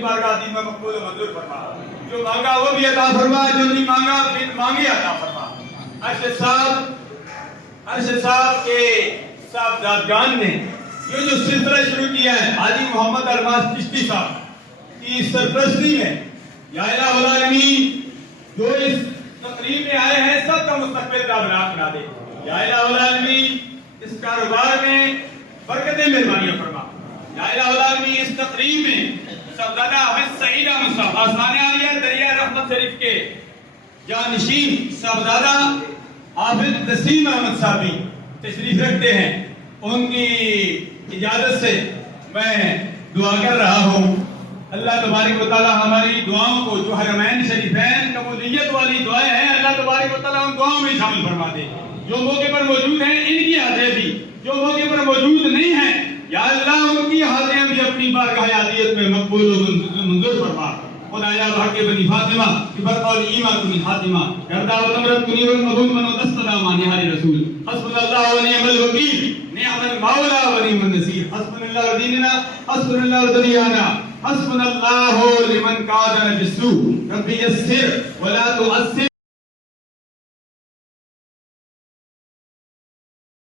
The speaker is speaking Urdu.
بارگاہ میں مقبول و منظور فرما، جو مانگا وہ بھی عطا فرما، جو نہیں مانگا پھر مانگے عطا فرما۔ ارشد صاحب کے صاحبزادگان نے یہ جو سلسلہ شروع کیا ہے حاجی محمد الماس چشتی صاحب کی سرپرستی میں، یا الہ العالمین جو اس تقریب میں آئے ہیں سب کا مستقبل کامیاب بنا دے، یا الہ العالمین اس کاروبار میں برکتیں مہربانیاں فرما، یا الہ العالمین اس تقریب میں صاحبزادہ حافظ سعید احمد صاحب آسمان عالیہ دریا رحمت شریف کے جانشین صاحبزادہ حافظ نسیم احمد صاحب بھی تشریف رکھتے ہیں، ان کی اجازت سے میں دعا کر رہا ہوں۔ اللہ تبارک و تعالی ہماری دعاؤں کو جو حرمین شریفین قبولیت والی دعائیں ہیں اللہ تبارک و تعالی ان دعاؤں میں شامل فرما دے۔ جو موقع پر موجود ہیں ان کی حاضری بھی، جو موقع پر موجود نہیں ہیں یا اللہ ان کی حاضریاں بھی اپنی بارگاہ عادیت میں مقبول و منظور فرما۔ خدایا بحق بنی فاطمہ بقول ایمان من حاتمہ گردہ و تمرت کنی والمغون من ودستنا مع نہار رسول حسبنا اللہ و نعم الوکیل نعم المولا و نعم النصیر حسبنا اللہ و دیننا حسبنا اللہ و دنیانا حسبنا اللہ لمن قادنا بالسوء رب یسر ولا تؤثر